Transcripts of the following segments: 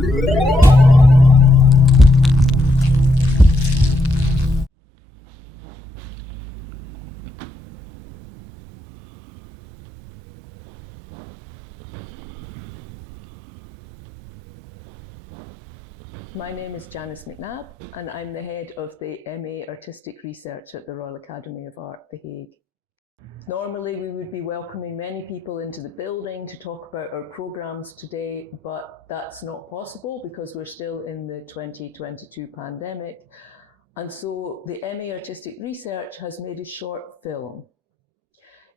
My name is Janice McNabb, and I'm the head of the MA Artistic Research at the Royal Academy of Art, The Hague. Normally we would be welcoming many people into the building to talk about our programmes today, but that's not possible because we're still in the 2022 pandemic. And so the MA Artistic Research has made a short film.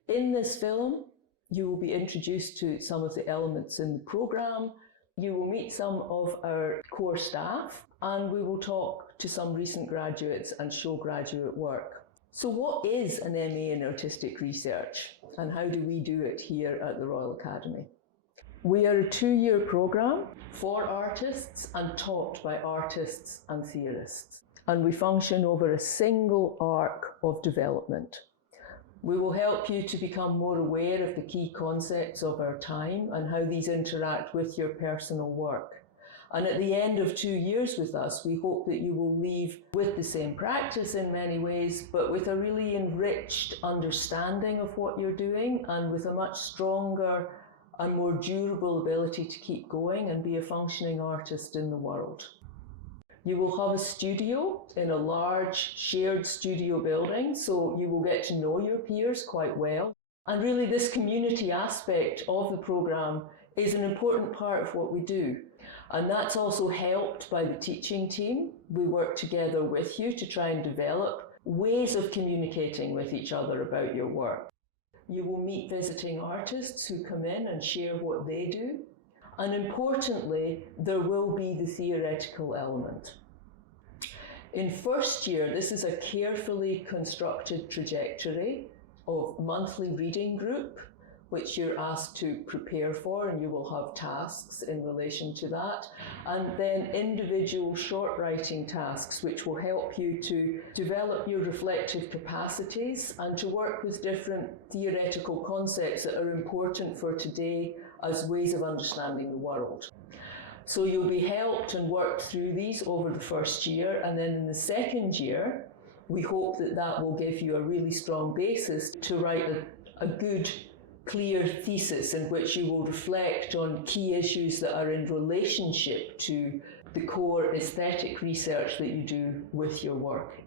In this film, you will be introduced to some of the elements in the programme. You will meet some of our core staff, and we will talk to some recent graduates and show graduate work. So what is an MA in Artistic Research, and how do we do it here at the Royal Academy? We are a 2-year programme for artists and taught by artists and theorists. And we function over a single arc of development. We will help you to become more aware of the key concepts of our time and how these interact with your personal work. And at the end of 2 years with us, we hope that you will leave with the same practice in many ways, but with a really enriched understanding of what you're doing and with a much stronger and more durable ability to keep going and be a functioning artist in the world. You will have a studio in a large shared studio building, so you will get to know your peers quite well. And really this community aspect of the programme is an important part of what we do. And that's also helped by the teaching team. We work together with you to try and develop ways of communicating with each other about your work. You will meet visiting artists who come in and share what they do. And importantly, there will be the theoretical element. In first year, this is a carefully constructed trajectory of monthly reading group, which you're asked to prepare for, and you will have tasks in relation to that. And then individual short writing tasks, which will help you to develop your reflective capacities and to work with different theoretical concepts that are important for today as ways of understanding the world. So you'll be helped and worked through these over the first year, and then in the second year, we hope that that will give you a really strong basis to write a good, clear thesis in which you will reflect on key issues that are in relationship to the core aesthetic research that you do with your work.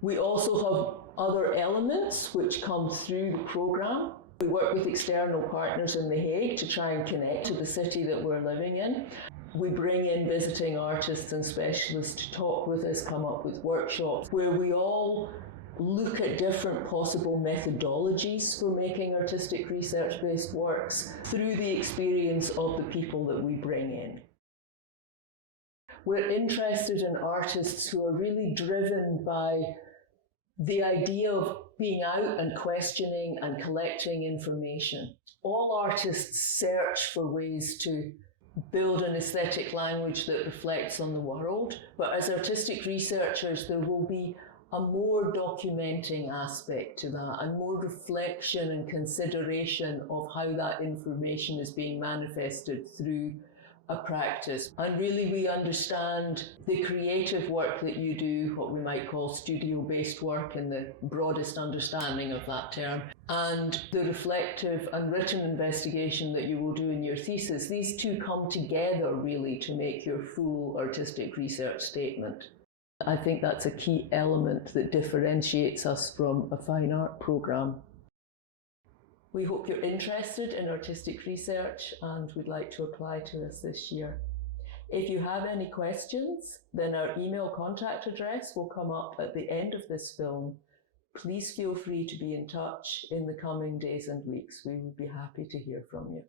We also have other elements which come through the programme. We work with external partners in The Hague to try and connect to the city that we're living in. We bring in visiting artists and specialists to talk with us, come up with workshops where we all look at different possible methodologies for making artistic research-based works through the experience of the people that we bring in. We're interested in artists who are really driven by the idea of being out and questioning and collecting information. All artists search for ways to build an aesthetic language that reflects on the world, but as artistic researchers there will be a more documenting aspect to that and more reflection and consideration of how that information is being manifested through a practice. And really we understand the creative work that you do, what we might call studio-based work in the broadest understanding of that term, and the reflective and written investigation that you will do in your thesis. These two come together really to make your full artistic research statement. I think that's a key element that differentiates us from a fine art programme. We hope you're interested in artistic research and would like to apply to us this year. If you have any questions, then our email contact address will come up at the end of this film. Please feel free to be in touch in the coming days and weeks. We would be happy to hear from you.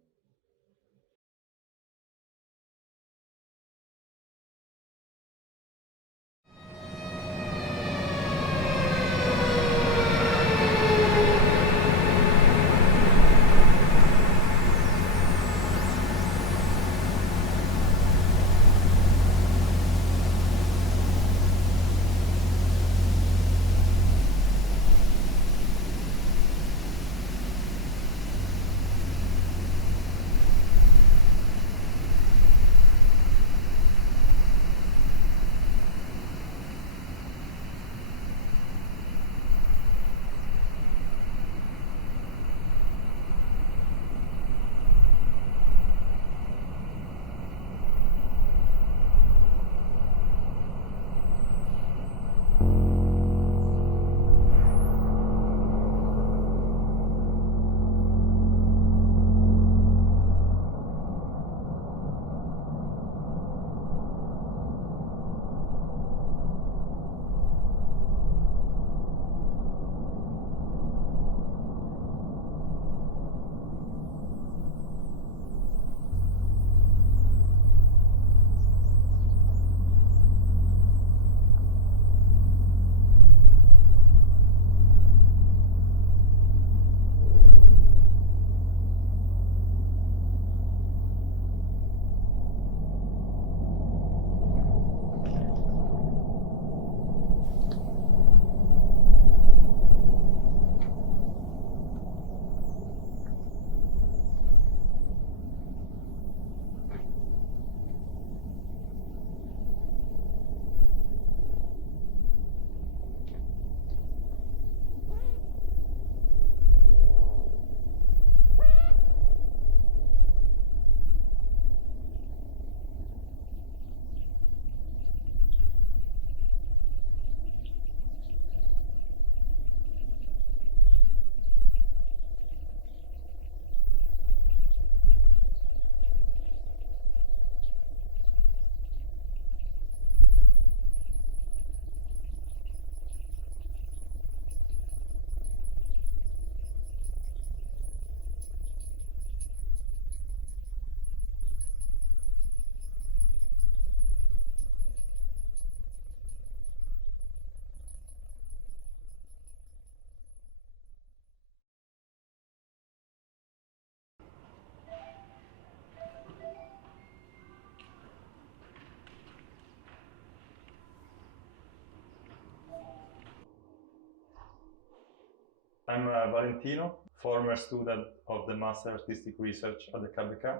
I'm Valentino, former student of the Master Artistic Research at the KABK.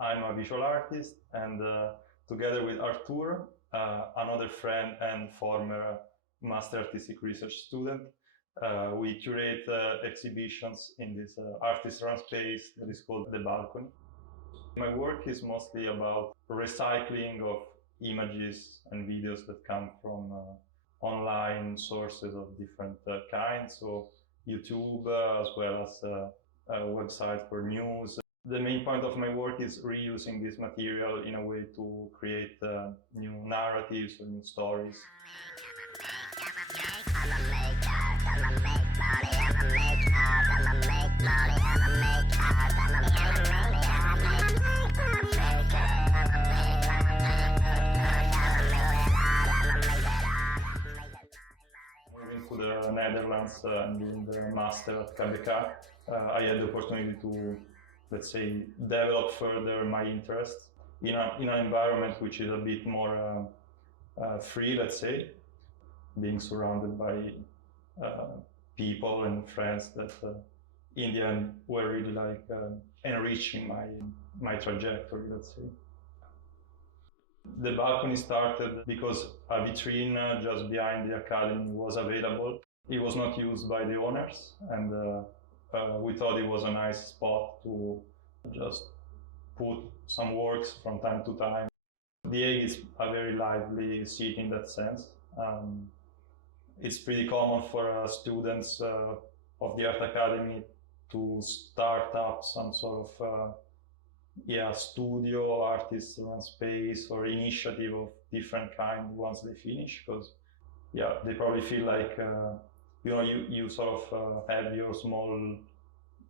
I'm a visual artist, and together with Artur, another friend and former Master Artistic Research student, we curate exhibitions in this artist run space that is called The Balcony. My work is mostly about recycling of images and videos that come from online sources of different kinds, so YouTube as well as websites for news. The main point of my work is reusing this material in a way to create new narratives or new stories. Moving to the Netherlands and doing the master at KABK, I had the opportunity to, let's say, develop further my interest in an environment which is a bit more free, let's say, being surrounded by people and friends that in the end were really like enriching my trajectory, let's say. The balcony started because a vitrine just behind the academy was available. It was not used by the owners, and we thought it was a nice spot to just put some works from time to time. The Hague is a very lively city in that sense. It's pretty common for students of the Art Academy to start up some sort of studio, artist run space, or initiative of different kind once they finish, because they probably feel like you sort of have your small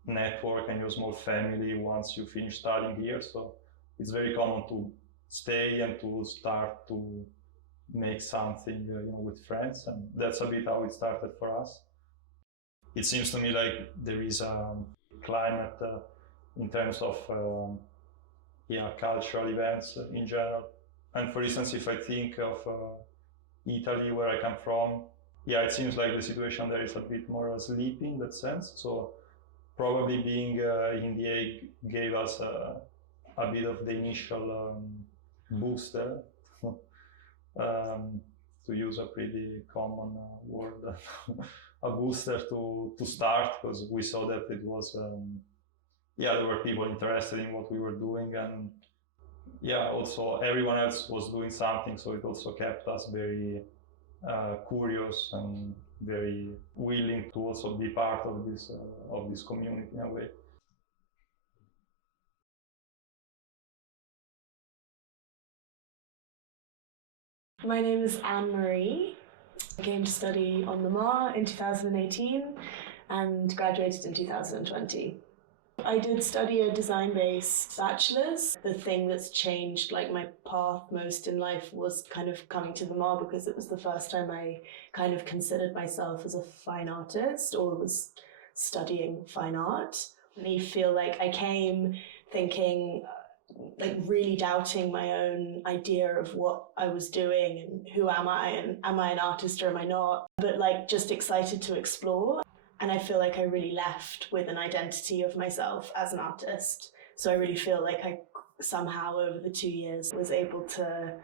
network and your small family once you finish studying here. So it's very common to stay and to start to make something with friends, and that's a bit how it started for us. It seems to me like there is a climate in terms of cultural events in general. And for instance, if I think of Italy, where I come from, it seems like the situation there is a bit more sleepy in that sense. So probably being in the Hague gave us a bit of the initial booster, to use a pretty common word, a booster to start, because we saw that it was there were people interested in what we were doing, and also everyone else was doing something, so it also kept us very curious and very willing to also be part of this community in a way. My name is Anne-Marie. I came to study on the MA in 2018 and graduated in 2020. I did study a design-based bachelor's. The thing that's changed my path most in life was kind of coming to the MA, because it was the first time I kind of considered myself as a fine artist or was studying fine art. And I feel like I came thinking, really doubting my own idea of what I was doing and who am I, and am I an artist or am I not? But just excited to explore. And I feel like I really left with an identity of myself as an artist. So I really feel like I somehow over the 2 years was able to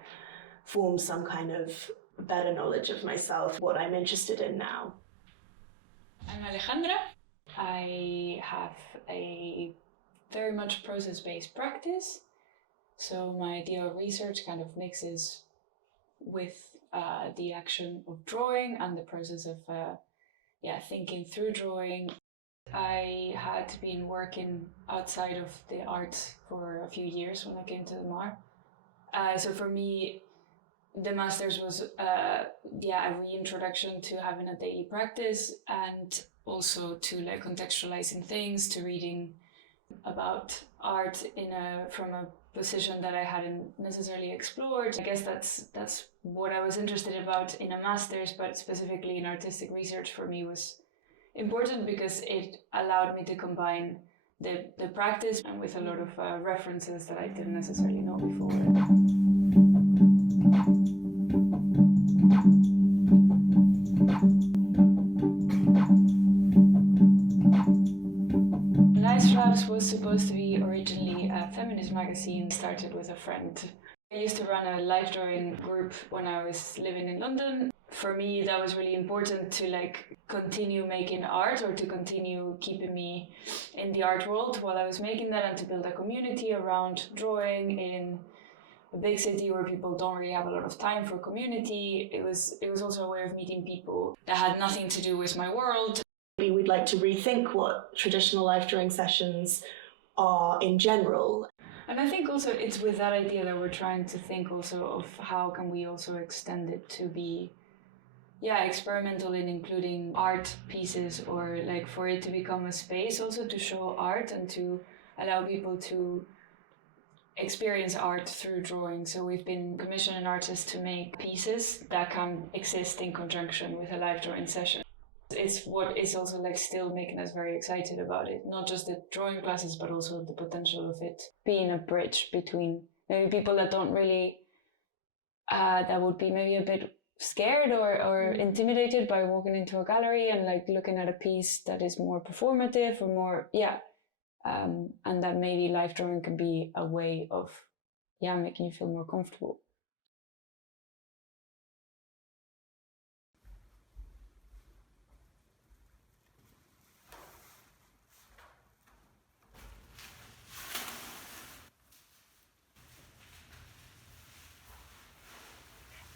form some kind of better knowledge of myself, what I'm interested in now. I'm Alejandra. I have a very much process-based practice. So my idea of research kind of mixes with the action of drawing and the process of thinking through drawing. I had been working outside of the arts for a few years when I came to the MAR. So for me, the master's was a reintroduction to having a daily practice, and also to contextualizing things, to reading about art from a position that I hadn't necessarily explored. I guess that's what I was interested about in a master's, but specifically in artistic research for me was important because it allowed me to combine the practice and with a lot of references that I didn't necessarily know before. friend. I used to run a life drawing group when I was living in London. For me, that was really important to like continue making art, or to continue keeping me in the art world while I was making that, and to build a community around drawing in a big city where people don't really have a lot of time for community. It was also a way of meeting people that had nothing to do with my world. We'd like to rethink what traditional life drawing sessions are in general. And I think also it's with that idea that we're trying to think also of how can we also extend it to be experimental in including art pieces, or like for it to become a space also to show art and to allow people to experience art through drawing. So we've been commissioning artists to make pieces that can exist in conjunction with a live drawing session. It's what is also like still making us very excited about it, not just the drawing classes, but also the potential of it being a bridge between maybe people that don't really, that would be maybe a bit scared or intimidated by walking into a gallery and like looking at a piece that is more performative or more, and that maybe live drawing can be a way of, making you feel more comfortable.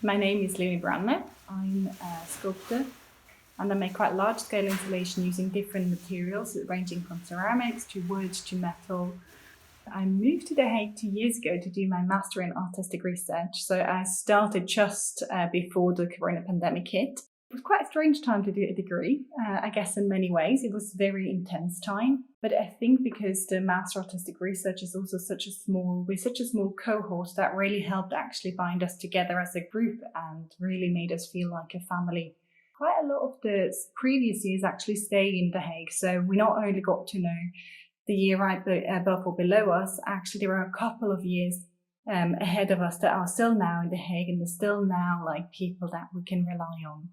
My name is Leonie Brandner. I'm a sculptor, and I make quite large-scale installation using different materials, ranging from ceramics to wood to metal. I moved to The Hague 2 years ago to do my master in artistic research, so I started just before the corona pandemic hit. It was quite a strange time to do a degree, I guess in many ways. It was a very intense time, but I think because the Master Artistic Research is also such a small cohort, that really helped actually bind us together as a group and really made us feel like a family. Quite a lot of the previous years actually stay in The Hague, so we not only got to know the year right above or below us, actually there are a couple of years ahead of us that are still now in The Hague, and they're still now like people that we can rely on.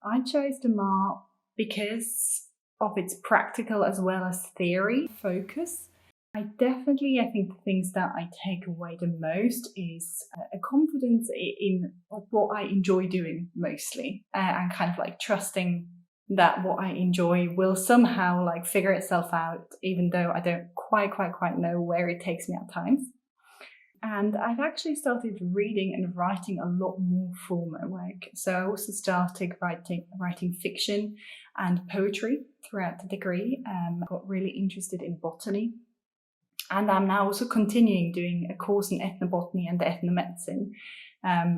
I chose the MAR because of its practical as well as theory focus. I think the things that I take away the most is a confidence in what I enjoy doing mostly, and kind of like trusting that what I enjoy will somehow like figure itself out, even though I don't quite know where it takes me at times. And I've actually started reading and writing a lot more for my work. So I also started writing fiction and poetry throughout the degree. Got really interested in botany. And I'm now also continuing doing a course in ethnobotany and ethnomedicine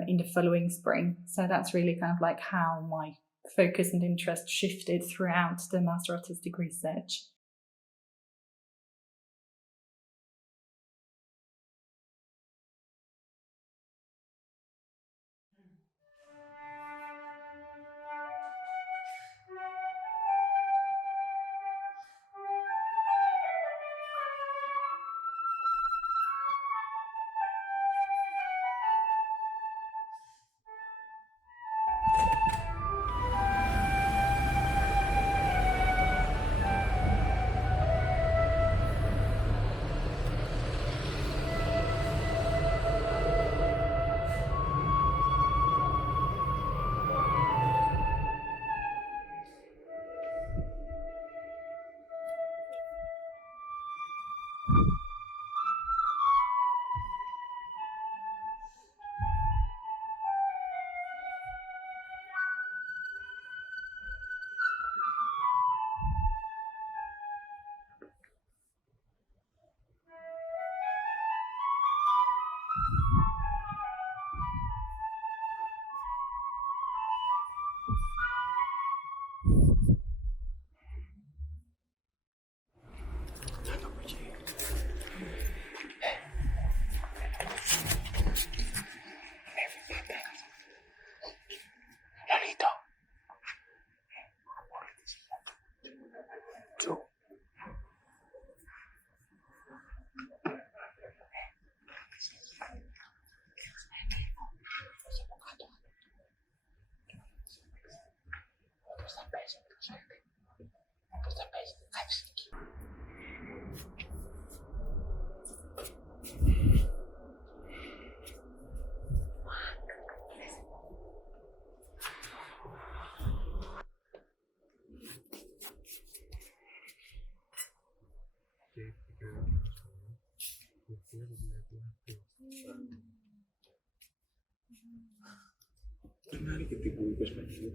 in the following spring. So that's really kind of like how my focus and interest shifted throughout the Master Artistic Research. Menarik ketipu gue sebenarnya.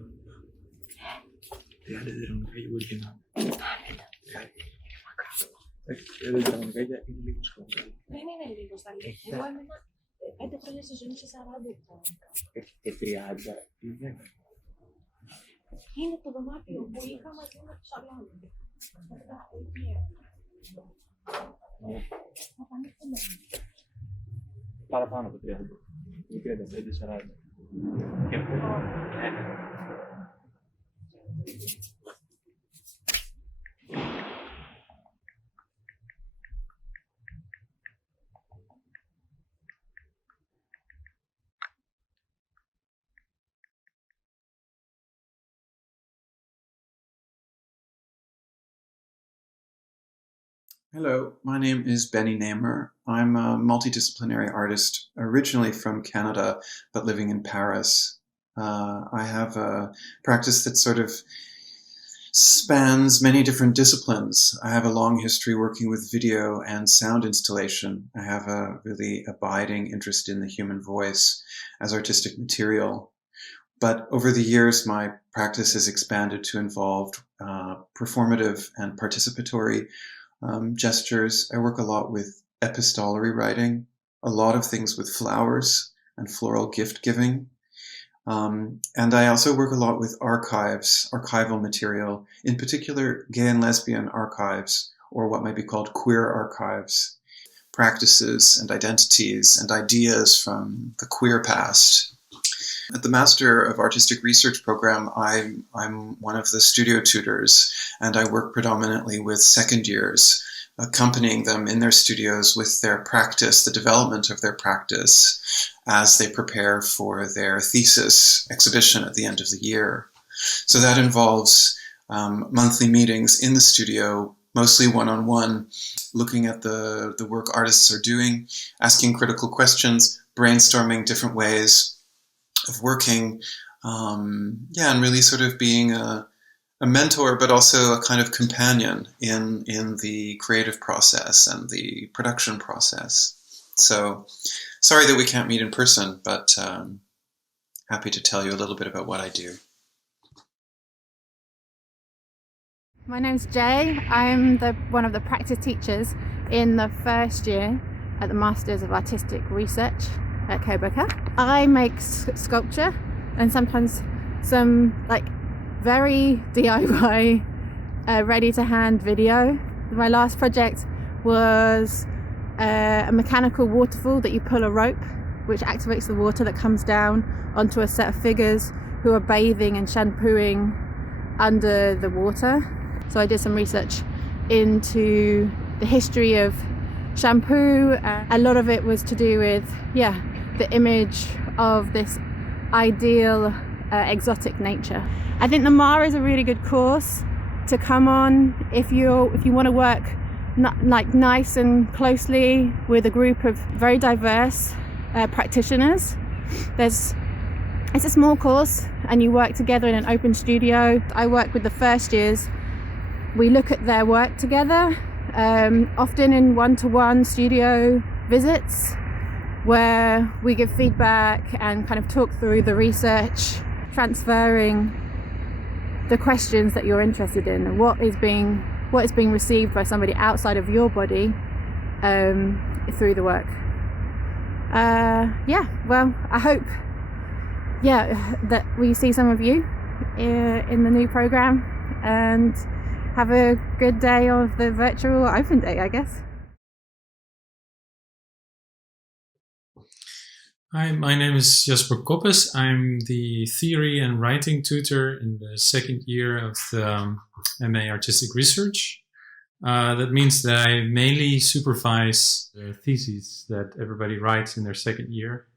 Ya ada orang kayak gue dikenal. Ada orang kayak ini sekolah. Ini di Australia. Ada proyek Indonesia salah betul. Ada. Ini tuh mati, boleh kamu tuh salah. Para paano ko triado? Hindi credo sa edi sarado. Hello, my name is Benny Namer. I'm a multidisciplinary artist, originally from Canada, but living in Paris. I have a practice that sort of spans many different disciplines. I have a long history working with video and sound installation. I have a really abiding interest in the human voice as artistic material. But over the years, my practice has expanded to involve performative and participatory gestures. I work a lot with epistolary writing, a lot of things with flowers and floral gift giving. And I also work a lot with archives, archival material, in particular gay and lesbian archives, or what might be called queer archives, practices and identities and ideas from the queer past. At the Master of Artistic Research program, I'm one of the studio tutors, and I work predominantly with second years, accompanying them in their studios with their practice, the development of their practice, as they prepare for their thesis exhibition at the end of the year. So that involves monthly meetings in the studio, mostly one-on-one, looking at the work artists are doing, asking critical questions, brainstorming different ways of working, and really sort of being a mentor, but also a kind of companion in the creative process and the production process. So sorry that we can't meet in person, but happy to tell you a little bit about what I do. My name's Jay. I'm one of the practice teachers in the first year at the Masters of Artistic Research at KABK. I make sculpture and sometimes some very DIY ready-to-hand video. My last project was a mechanical waterfall that you pull a rope which activates the water that comes down onto a set of figures who are bathing and shampooing under the water. So I did some research into the history of shampoo. A lot of it was to do with the image of this ideal exotic nature. I think the MA is a really good course to come on if you want to work nice and closely with a group of very diverse practitioners. It's a small course and you work together in an open studio. I work with the first years. We look at their work together, often in one-to-one studio visits where we give feedback and kind of talk through the research, transferring the questions that you're interested in and what is being received by somebody outside of your body through the work. Well, I hope that we see some of you in the new program, and have a good day of the virtual open day, I guess. Hi, my name is Jasper Koppes. I'm the theory and writing tutor in the second year of the MA Artistic Research. That means that I mainly supervise the theses that everybody writes in their second year.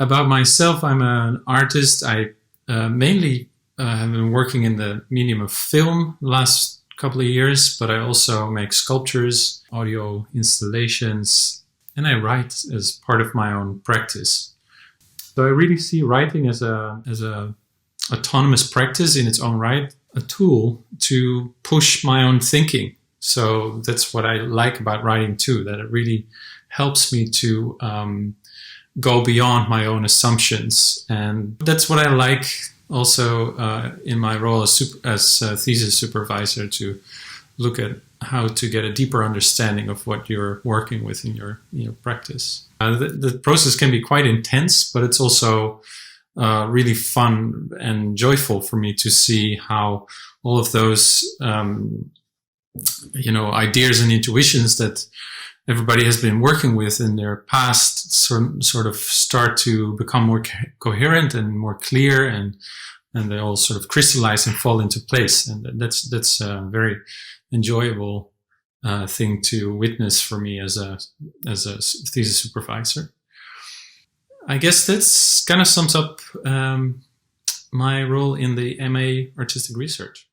About myself, I'm an artist. I mainly have been working in the medium of film the last couple of years, but I also make sculptures, audio installations, and I write as part of my own practice. So I really see writing as a autonomous practice in its own right, a tool to push my own thinking. So that's what I like about writing too, that it really helps me to go beyond my own assumptions. And that's what I like also in my role as thesis supervisor, to look at how to get a deeper understanding of what you're working with in your practice. The process can be quite intense, but it's also really fun and joyful for me to see how all of those ideas and intuitions that everybody has been working with in their past sort of start to become more coherent and more clear, and they all sort of crystallize and fall into place. And that's a very enjoyable thing to witness for me as a thesis supervisor. I guess that's kind of sums up my role in the MA Artistic Research.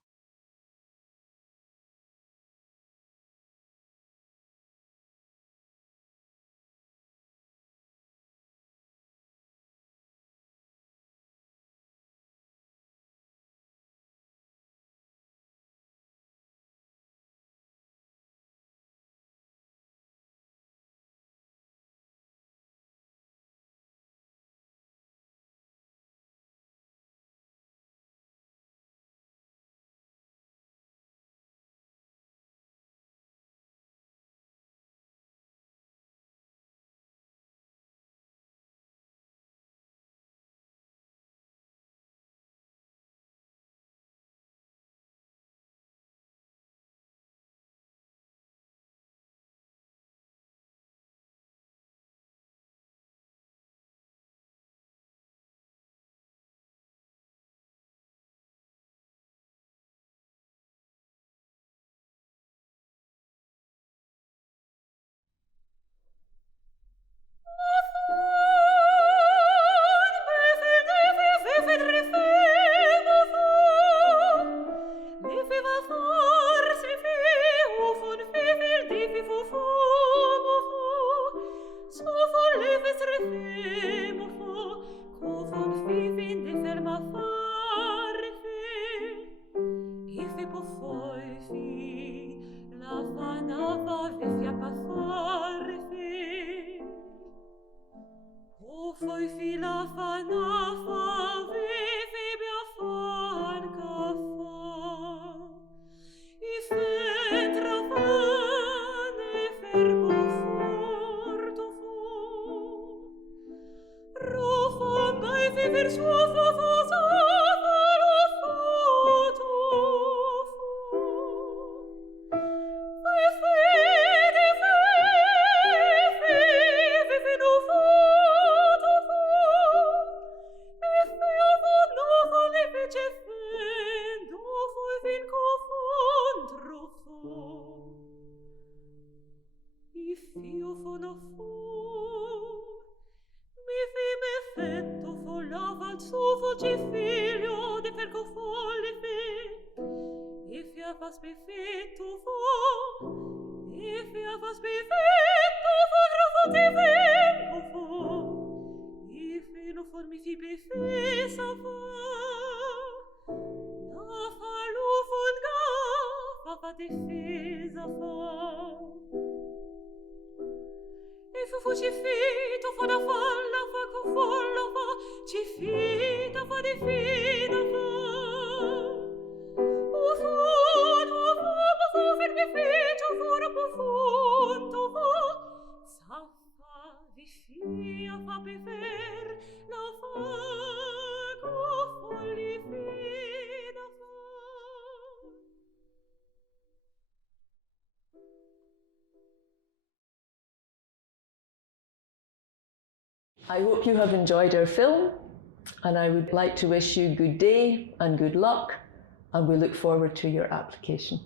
I hope you have enjoyed our film, and I would like to wish you good day and good luck, and we look forward to your application.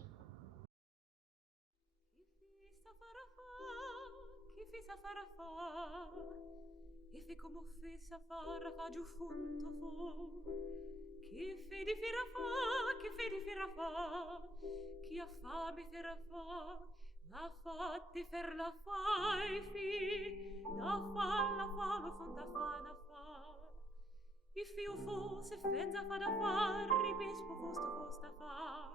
La fatti fer la fai fi, la fa lo fon da fa na fa. If io fosse fenza fa da far, ribispo fosto fosta fa.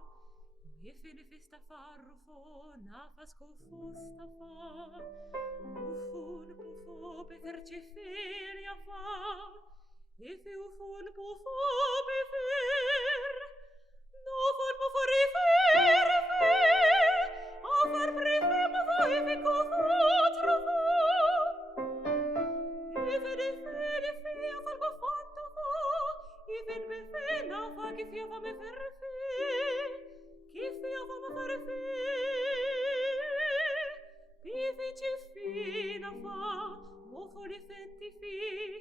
if in fista farrufo nafas cofusta fa ufun pufo beferci filia fa if ufun pufo befer no fun pufo rifer afar prefer pufo if cofu trufo if de fe afar cofanto fo if in befe nafa che fia fa me ferfe che fia fa me ferfe Bifici fina fa, mo foli fetti fi,